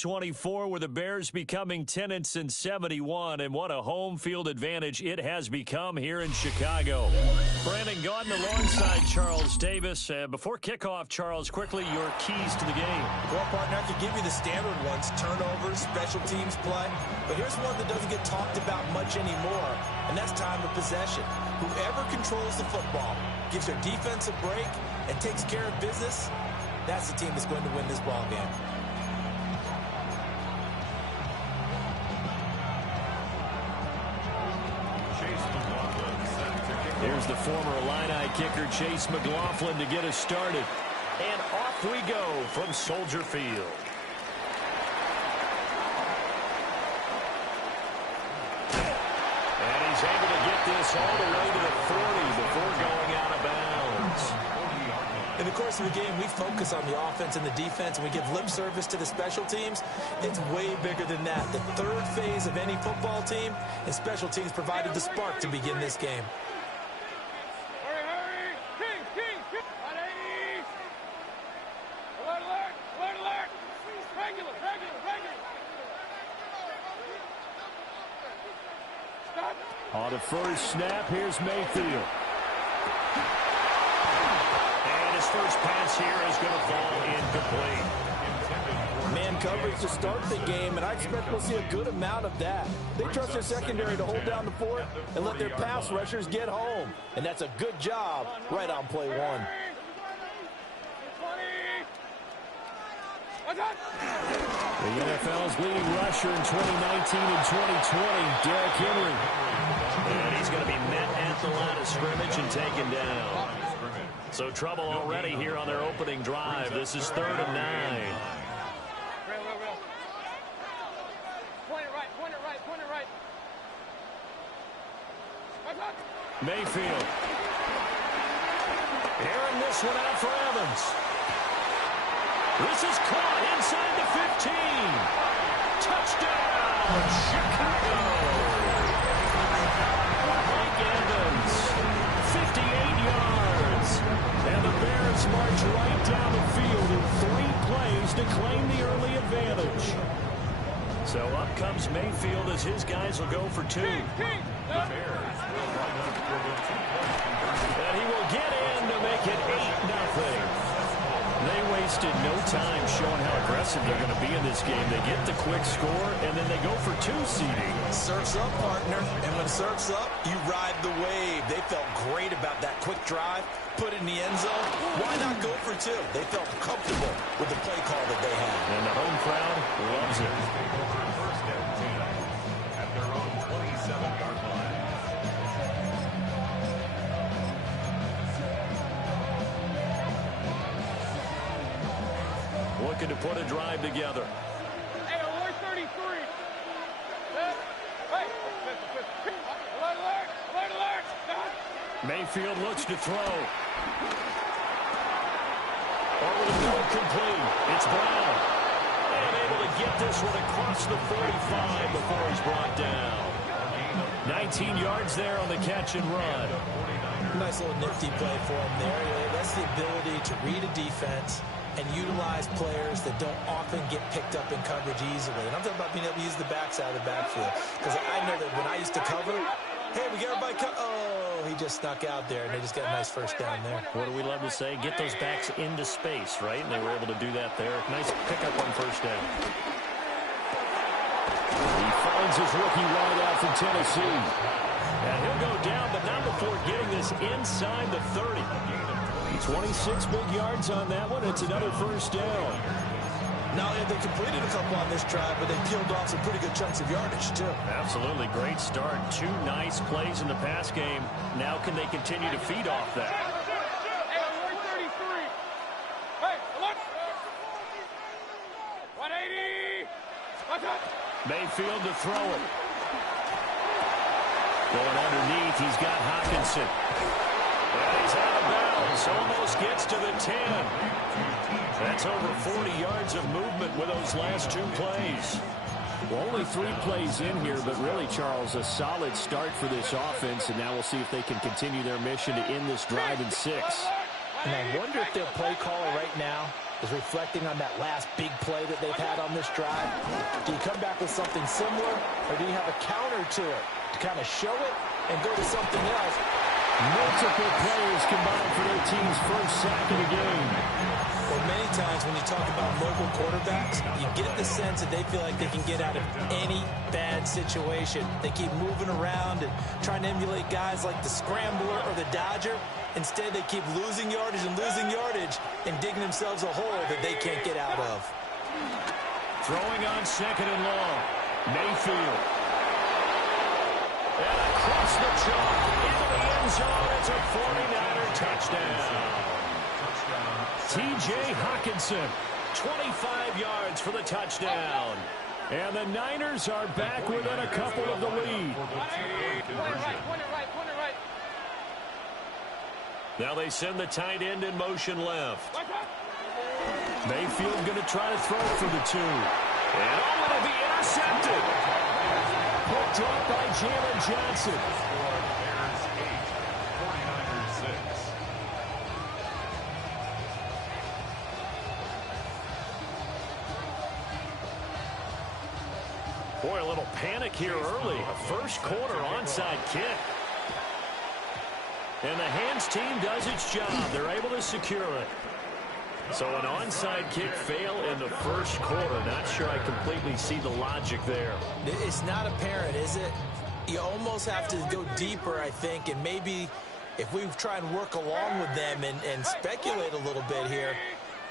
24 with the Bears becoming tenants in 71, and what a home field advantage it has become here in Chicago. Brandon Gaudin alongside Charles Davis. Before kickoff, Charles, quickly your keys to the game. Well, partner, I could give you the standard ones, turnovers, special teams play, but here's one that doesn't get talked about much anymore, and that's time of possession. Whoever controls the football, gives their defense a break, and takes care of business, that's the team that's going to win this ball game. Here's the former Illini kicker, Chase McLaughlin, to get us started. And off we go from Soldier Field. And he's able to get this all the way to the 40 before going out of bounds. In the course of the game, we focus on the offense and the defense, and we give lip service to the special teams. It's way bigger than that. The third phase of any football team, and special teams provided the spark to begin this game. On the first snap, here's Mayfield. And his first pass here is going to fall incomplete. Man coverage to start the game, and I expect we'll see a good amount of that. They trust their secondary to hold down the fort and let their pass rushers get home. And that's a good job right on play one. The NFL's leading rusher in 2019 and 2020, Derrick Henry. And he's going to be met at the line of scrimmage and taken down. So trouble already here on their opening drive. This is 3rd and 9. Mayfield. Airing this one out for Evans. This is caught inside the 15. Touchdown, Chicago. Mike Evans, 58 yards. And the Bears march right down the field in 3 plays to claim the early advantage. So up comes Mayfield as his guys will go for 2. And he will get in to make it 8-0. They wasted no time showing how aggressive they're going to be in this game. They get the quick score, and then they go for 2 seeding. Surf's up, partner. And when surf's up, you ride the wave. They felt great about that quick drive, put it in the end zone. Why not go for 2? They felt comfortable with the play call that they had. And the home crowd loves it. At their own 27-yard line. Looking to put a drive together. Hey, alert 33. Hey, alert, alert, alert. Mayfield looks to throw. Over the middle, complete. It's Brown. And able to get this one across the 45 before he's brought down. 19 yards there on the catch and run. Nice little nifty play for him there. That's the ability to read a defense and utilize players that don't often get picked up in coverage easily. And I'm talking about being able to use the backs out of the backfield. Because I know that when I used to cover, hey, we got everybody oh, he just snuck out there, and they just got a nice first down there. What do we love to say? Get those backs into space, right? And they were able to do that there. Nice pickup on first down. He finds his rookie wide out from Tennessee. And he'll go down, but not before getting this inside the 30. 26 big yards on that one. It's another first down. Now, they completed a couple on this drive, but they peeled off some pretty good chunks of yardage, too. Absolutely. Great start. 2 nice plays in the pass game. Now can they continue to feed off that? Hey, alert 33. Hey, alert. 180. Watch out. Mayfield to throw it. Going underneath, he's got Hawkinson. And he's out of bounds. Almost gets to the 10. That's over 40 yards of movement with those last 2 plays. Well, only 3 plays in here, but really, Charles, a solid start for this offense, and now we'll see if they can continue their mission to end this drive in 6. And I wonder if their play caller right now is reflecting on that last big play that they've had on this drive. Do you come back with something similar, or do you have a counter to it to kind of show it and go to something else? Multiple players combined for their team's first sack of the game. Well, many times when you talk about mobile quarterbacks, you get the sense that they feel like they can get out of any bad situation. They keep moving around and trying to emulate guys like the Scrambler or the Dodger. Instead, they keep losing yardage and digging themselves a hole that they can't get out of. Throwing on second and long. Mayfield. And across the chalk into the end zone. It's a 49er touchdown. T.J. Hockenson, 25 yards for the touchdown. And the Niners are back within a couple of the lead. Now they send the tight end in motion left. Mayfield going to try to throw for the 2. And it'll be intercepted. Picked up by Jalen Johnson. Bears 8, 49ers 6. Boy, a little panic here early. A first quarter onside kick. And the hands team does its job. They're able to secure it. So an onside kick fail in the first quarter. Not sure I completely see the logic there. It's not apparent, is it? You almost have to go deeper, I think, and maybe if we try and work along with them and speculate a little bit here,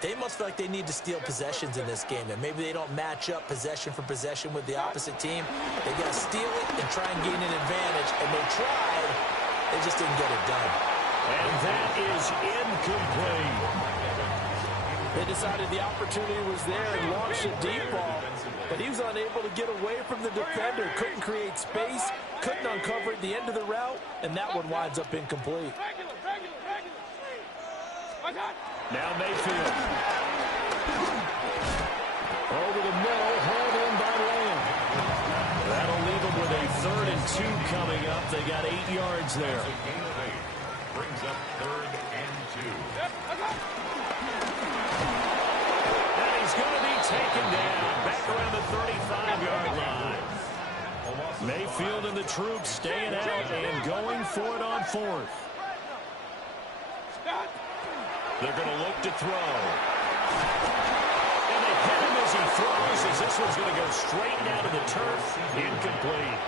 they must feel like they need to steal possessions in this game. And maybe they don't match up possession for possession with the opposite team. They got to steal it and try and gain an advantage. And they tried. They just didn't get it done. And that is incomplete. They decided the opportunity was there and launched a deep ball. But he was unable to get away from the defender. Couldn't create space. Couldn't uncover at the end of the route. And that one winds up incomplete. Now Mayfield. Over the middle, hauled in by Lamb. That'll leave them with a 3rd and 2 coming up. They got 8 yards there. A gain of 8. Brings up 3rd and 2. And he's going to be taken down. Back around the 35-yard line. Mayfield and the troops staying out and going for it on 4th. They're going to look to throw. And they hit him as he throws, as this one's going to go straight down to the turf. Incomplete.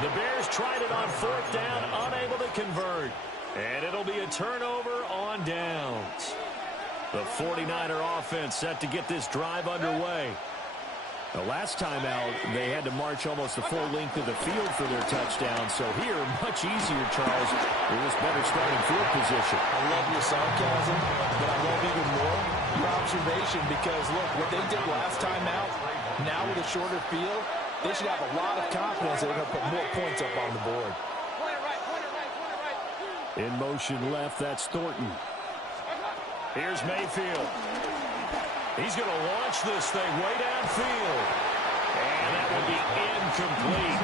The Bears tried it on 4th down, unable to convert. And it'll be a turnover on downs. The 49er offense set to get this drive underway. The last time out, they had to march almost the full length of the field for their touchdown. So here, much easier, Charles. It was better starting field position. I love your sarcasm, but I love even more your observation because, look, what they did last time out, now with a shorter field, they should have a lot of confidence they're going to put more points up on the board. In motion left, that's Thornton. Here's Mayfield. He's going to launch this thing way downfield. And that will be incomplete.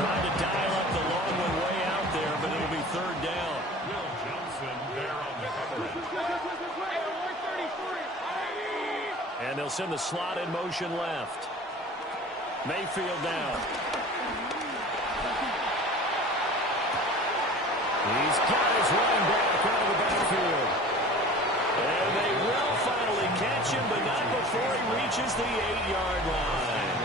Trying to dial up the long one way out there, but it'll be 3rd down. Will Johnson there on the coverage. And they'll send the slot in motion left. Mayfield down. He's got his running back out of the backfield. And they will finally catch him, but not before he reaches the 8-yard line.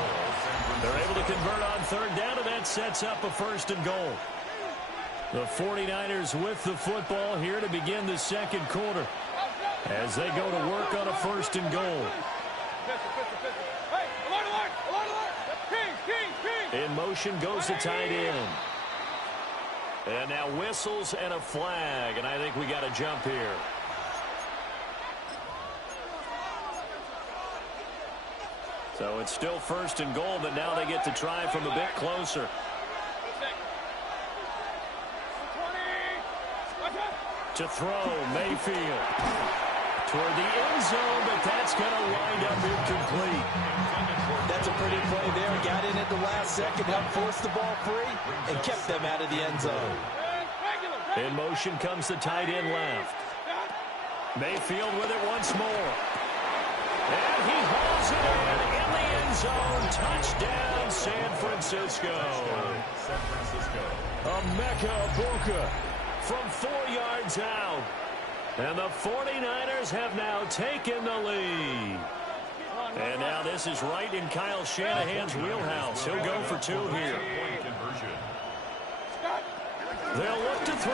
They're able to convert on 3rd down, and that sets up a 1st and goal. The 49ers with the football here to begin the 2nd quarter as they go to work on a 1st and goal. In motion goes the tight end. And now whistles and a flag, and I think we got a jump here. So it's still 1st and goal, but now they get to try from a bit closer. To throw, Mayfield. Toward the end zone, but that's going to wind up incomplete. That's a pretty play there. Got in at the last second, helped force the ball free, and kept them out of the end zone. In motion comes the tight end left. Mayfield with it once more. And he hauls it in the end zone. Touchdown, San Francisco. San Francisco. Emeka Egbuka from 4 yards out. And the 49ers have now taken the lead. And now this is right in Kyle Shanahan's wheelhouse. He'll go for 2 here. They'll look to throw.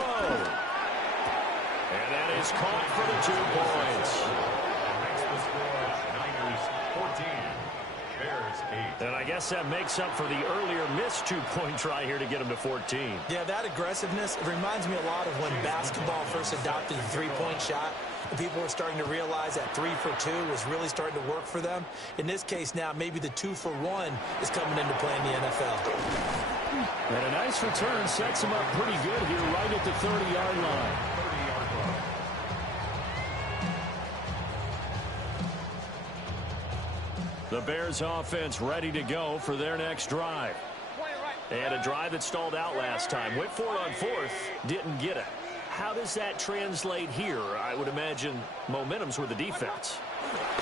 And that is caught for the 2 points. Makes the score Niners 14. Bears 8. And I guess that makes up for the earlier missed 2-point try here to get him to 14. Yeah, that aggressiveness, it reminds me a lot of when basketball first adopted the 3-point shot. And people were starting to realize that 3 for 2 was really starting to work for them. In this case now, maybe the 2 for 1 is coming into play in the NFL. And a nice return sets him up pretty good here right at the 30-yard line. 30-yard line. The Bears offense ready to go for their next drive. And a drive that stalled out last time. Went for it on 4th, didn't get it. How does that translate here? I would imagine momentum's with the defense.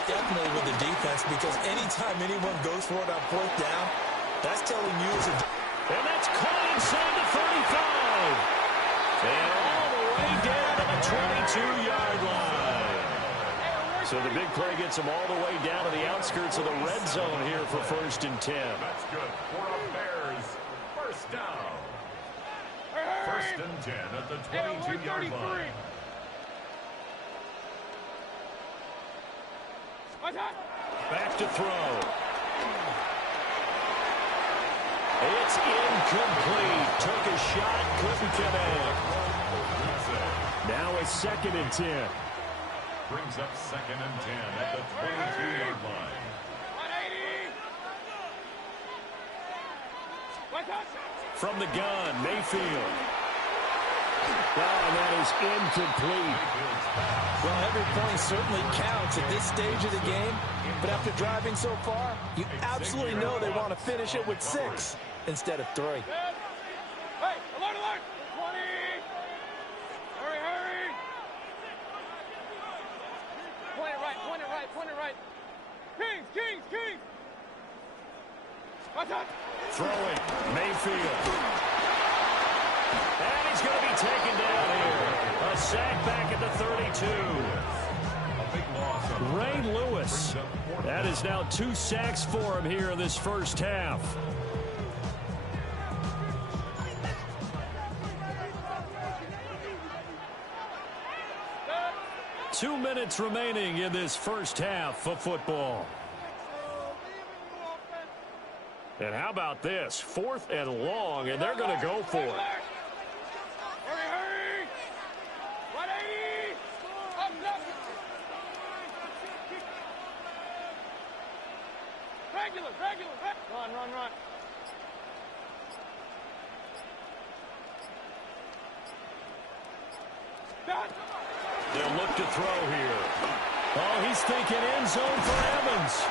Definitely with the defense, because anytime anyone goes for it on 4th down, that's telling you as a... And that's caught inside the 35. And all the way down to the 22-yard line. So the big play gets them all the way down to the outskirts of the red zone here for 1st and 10. That's good for a Bears first down. 1st and 10 at the 22-yard line. Back to throw. It's incomplete. Took a shot, couldn't connect. Now it's 2nd and 10. Brings up 2nd and 10 at the 22-yard line. From the gun, Mayfield. Oh, and that is incomplete. Well, every point certainly counts at this stage of the game, but after driving so far, you absolutely know they want to finish it with 6 instead of 3. Hey, alert, alert! 20! Hurry, hurry! Point it right, point it right, point it right. Kings, Kings, Kings! Watch out! Throwing, Mayfield. And he's going to be taken down here. A sack back at the 32. A big loss on Ray Lewis. That is now 2 sacks for him here in this first half. Two minutes remaining in this first half of football. And how about this? 4th and long, and they're going to go for it. Hurry, hurry! 180! Up, up! Regular, regular! Run, run, run! Done! They'll look to throw here. Oh, he's thinking end zone for Evans.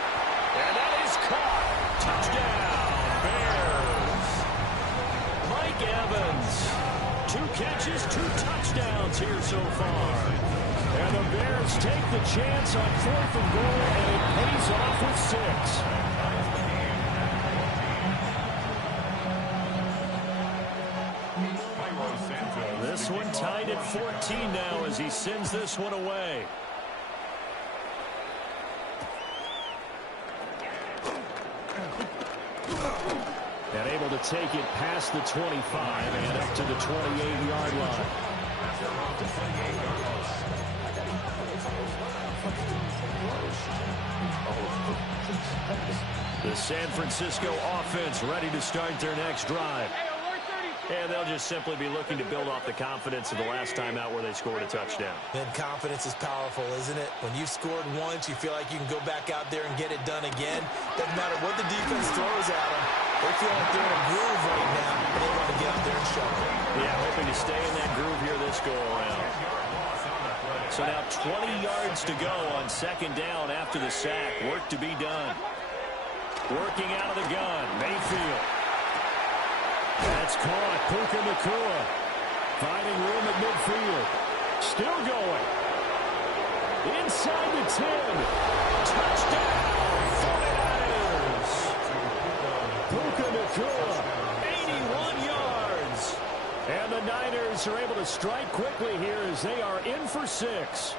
And that is caught. Touchdown, Bears. Mike Evans. 2 catches, 2 touchdowns here so far. And the Bears take the chance on 4th and goal, and it pays off with 6. This one tied at 14 now as he sends this one away. And able to take it past the 25 and up to the 28-yard line. The San Francisco offense ready to start their next drive. And they'll just simply be looking to build off the confidence of the last time out where they scored a touchdown. And confidence is powerful, isn't it? When you've scored once, you feel like you can go back out there and get it done again. Doesn't matter what the defense throws at them. They feel like they're in a groove right now, and they want to get out there and show it. Yeah, hoping to stay in that groove here this go-around. So now 20 yards to go on 2nd down after the sack. Work to be done. Working out of the gun, Mayfield. That's caught. Puka Nacua finding room at midfield. Still going. Inside the 10. Touchdown, 49ers. Puka Nacua, 81 yards. And the Niners are able to strike quickly here as they are in for 6.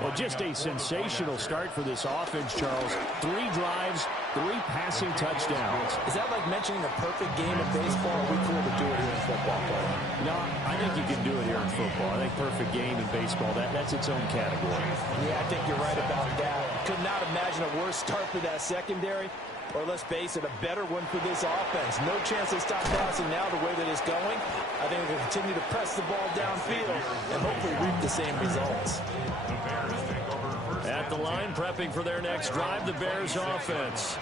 Well, just a sensational start for this offense, Charles. 3 drives, 3 passing touchdowns. Is that like mentioning a perfect game in baseball? Or are we cool to do it here in football, player? No, I think you can do it here in football. I think perfect game in baseball, that's its own category. Yeah, I think you're right about that. Could not imagine a worse start for that secondary. Or let's face it, a better one for this offense. No chance they stop passing now the way that it's going. I think they'll continue to press the ball downfield and hopefully reap the same results. At the line, prepping for their next drive, the Bears offense.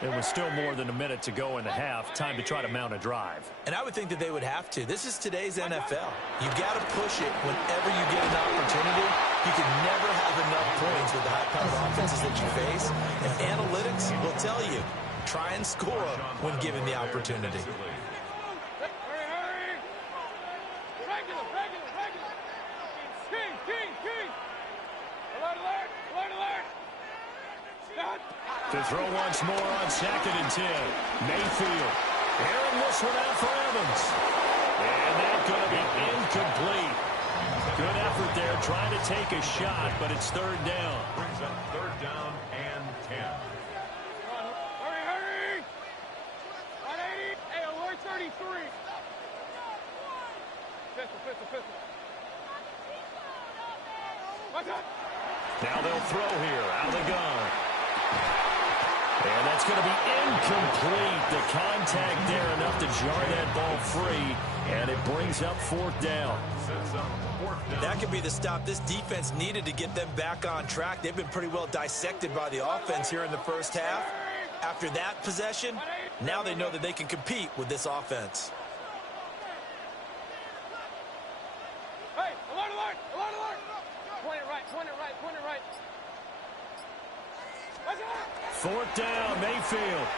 It was still more than a minute to go in the half. Time to try to mount a drive. And I would think that they would have to. This is today's NFL. You got to push it whenever you get an opportunity. You can never have enough points with the high-powered offenses that you face. And analytics will tell you, try and score when given the opportunity. To throw once more on 2nd and 10. Mayfield airing this one out for Evans. And that's going to be incomplete. Good effort there trying to take a shot, but it's 3rd down. Brings up 3rd down and 10. Hurry! 180. Hey, alert 33. Pistol. Watch out. Now they'll throw here out of the gun. And that's going to be incomplete. The contact there enough to jar that ball free. And it brings up 4th down. That could be the stop this defense needed to get them back on track. They've been pretty well dissected by the offense here in the first half. After that possession, now they know that they can compete with this offense. Hey, alert! Point it right. 4th down, Mayfield.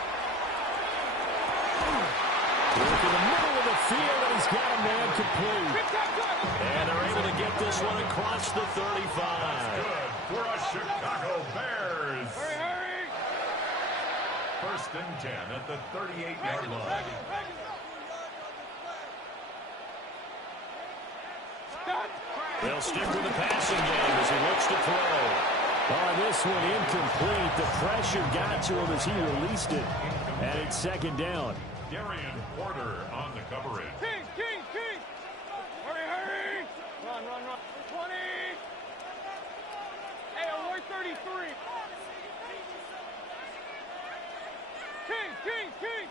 Look in the middle of the field, and he's got a man complete. And they're able to get this one across the 35. Good for a Chicago Bears. Hurry! 1st and 10 at the 38-yard line. They'll stick with the passing game as he looks to throw. This one incomplete. The pressure got to him as he released it. And it's 2nd down. Darian Porter on the coverage. King! Hurry! Run. 20. Hey, alert 33. King!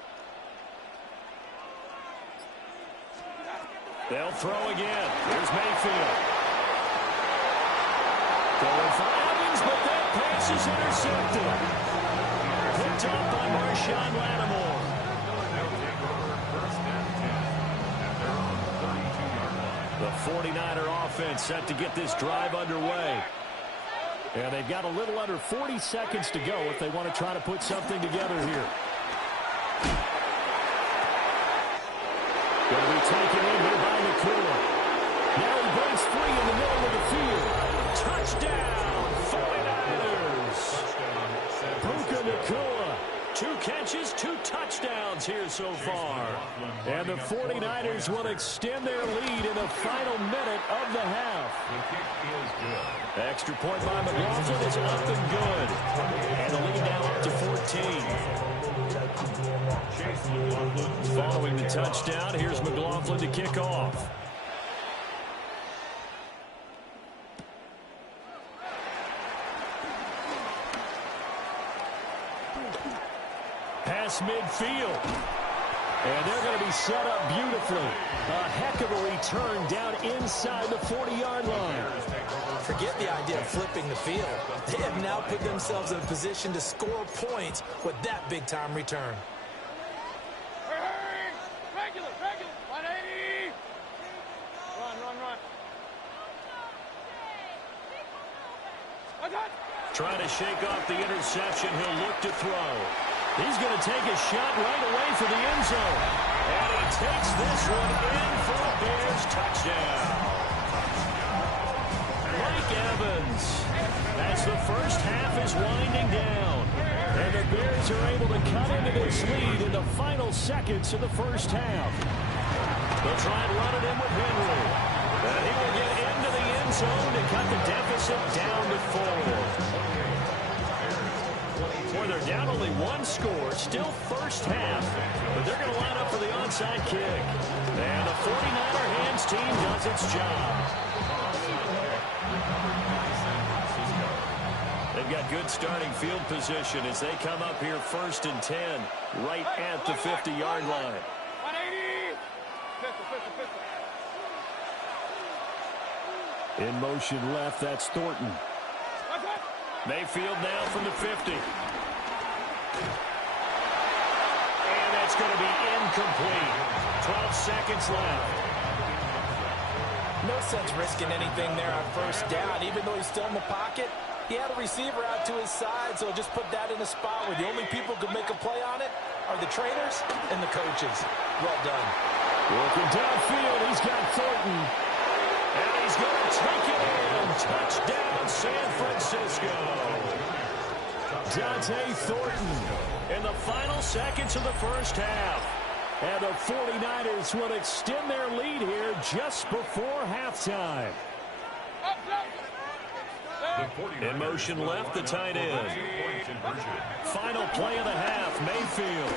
They'll throw again. Here's Mayfield. Going for Evans, but that pass is intercepted. Picked up by Marshawn Lattimore. They'll take over 1st and 10 at their own 32-yard line. The 49er offense set to get this drive underway. And they've got a little under 40 seconds to go if they want to try to put something together here. Going to be taken in here by Nacua. Now he breaks free in the middle of the field. Touchdown, 49ers. Puka Nacua. 2 catches, 2 touchdowns here so far. And the 49ers will extend their lead in the final minute of the half. The kick is good. Extra point by McLaughlin is up and good. And the lead now up to 14. Following the touchdown, here's McLaughlin to kick off. Pass midfield. And they're going to be set up beautifully. A heck of a return down inside the 40-yard line. Forget the idea of flipping the field. They have now put themselves in a position to score points with that big-time return. Hurry! Regular! 180! Run! Trying to shake off the interception. He'll look to throw. He's going to take a shot right away for the end zone. And he takes this one in for a Bears touchdown. seconds as the first half is winding down. And the Bears are able to cut into this lead in the final seconds of the first half. They'll try and run it in with Henry. And he will get into the end zone to cut the deficit down to 4. Boy, they're down only one score, still first half, but they're going to line up for the onside kick. And the 49er hands team does its job. They've got good starting field position as they come up here 1st and 10, right at the 50-yard line. 180. Pistol. In motion left, that's Thornton. Mayfield now from the 50. And that's going to be incomplete. 12 seconds left. No sense risking anything there on first down. Even though he's still in the pocket, he had a receiver out to his side, so just put that in a spot where the only people who could make a play on it are the trainers and the coaches. Well done. Working downfield, he's got Thornton. And he's going to take it in. Touchdown, San Francisco. Dante Thornton in the final seconds of the first half. And the 49ers will extend their lead here just before halftime. In motion left, the tight end. Final play of the half, Mayfield.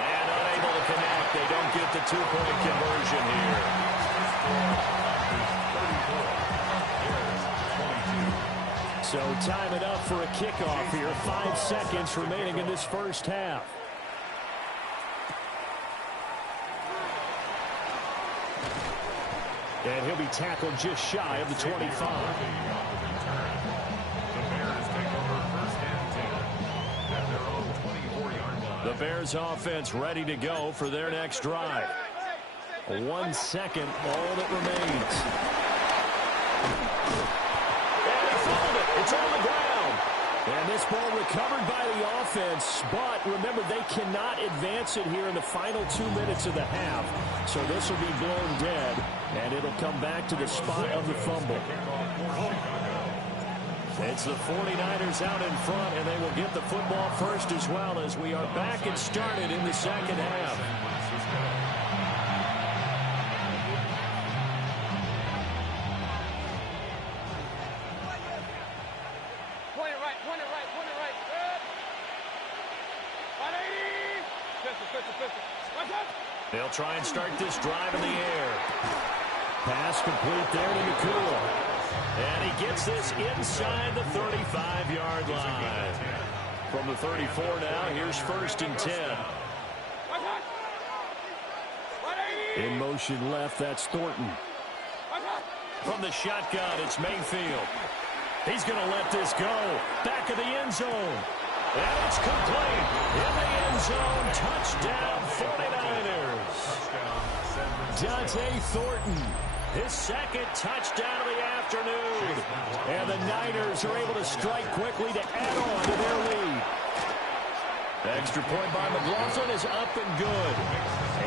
And unable to connect. They don't get the two-point conversion here. So time it up for a kickoff here. 5 seconds remaining in this first half. And he'll be tackled just shy of the 25. The Bears offense ready to go for their next drive. 1 second, all that remains. And he fouled it. It's on the ground. And this ball recovered by the offense, but remember, they cannot advance it here in the final 2 minutes of the half. So this will be blown dead, and it'll come back to the spot of the fumble. It's the 49ers out in front, and they will get the football first as well as we are back and started in the second half. Point it right. 180. Pistol. Watch out. They'll try and start this drive in the air. Pass complete there to Nakua. And he gets this inside the 35-yard line. From the 34 now, here's 1st and 10. In motion left, that's Thornton. From the shotgun, it's Mayfield. He's going to let this go. Back of the end zone. And it's complete. In the end zone, touchdown 49ers. Dante Thornton, his second touchdown of the afternoon. And the Niners are able to strike quickly to add on to their lead. Extra point by McLaughlin is up and good.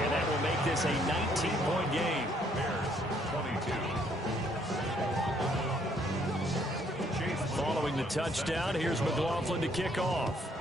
And that will make this a 19-point game. Following the touchdown, here's McLaughlin to kick off.